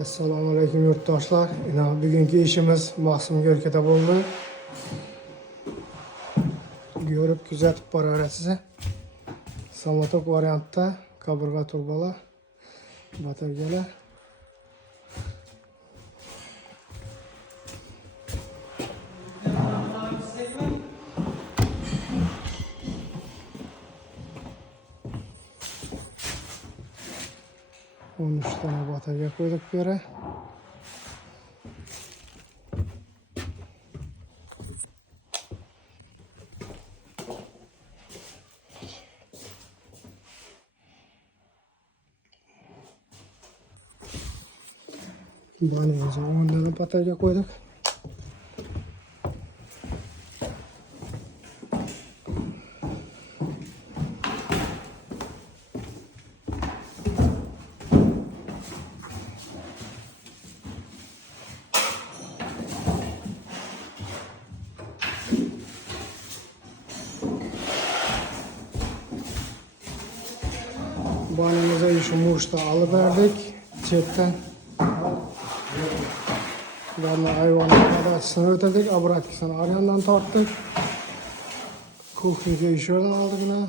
Assalomu alaykum yurtdoshlar. Bugungi ishimiz Mahsum Gölkada bo'ldi. Görüp kuzatib borasiz. Samotok variantda kaburga turbalar, bataryalar. Onun 13 tane batarya koyduk bir yere. Banyomuza 10 tane batarya koyduk. Banyomuza şu muşta alıverdik. Cepten. Vanna hayvanın adasını ödedik. Abratkisini aryandan tarttık. Kuhniga şuradan aldık yine.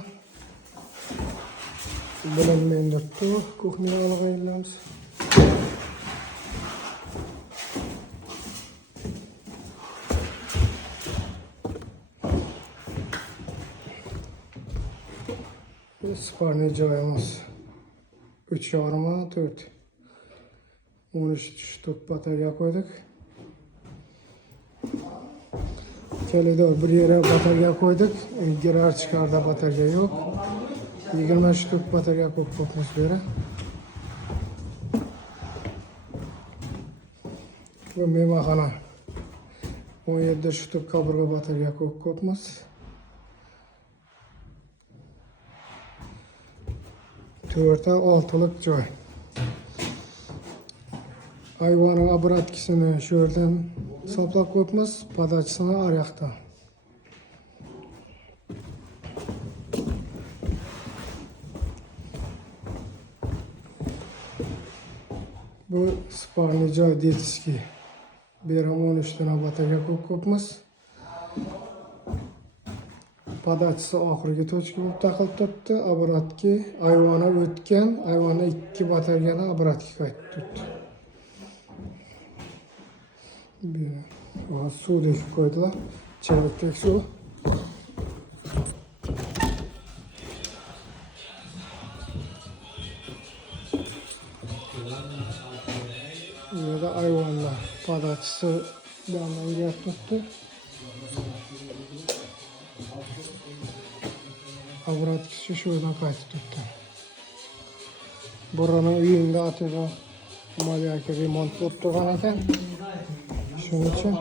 Bilinmeyin dörttü. Kuhniga alıverdik. Spani joyimiz 3,5 4. 13 ştuk batarya koyduk. Telede bir yere batarya koyduk. Girer çıkarda batarya yok. 20 ştuk batarya koymuş bir yere. Bu mehmanxona. 17 ştuk kaburga batarya koymuş. Törte altılık joy. Hayvanın abratkisini şuradan saplap koymuş, padaçısını ayakta. Bu spani joy detiski. Bir 13 tane batarya koymuş. Padaçısı ahırgi toçki bo'lib taqilib turibdi. Abratki ayvona o'tgan, ayvona 2 bataryani abratki qaytib turibdi. Bir suv degib qo'ydilar. Chavakdagi suv. Bu yerda ayvonlar padaçısı damdan gelib turibdi. Abratkisi şuradan qaytib turibdi. Buranın uyunda atıga amaliyaki remont bo'lib turgan ekan. Shuning uchun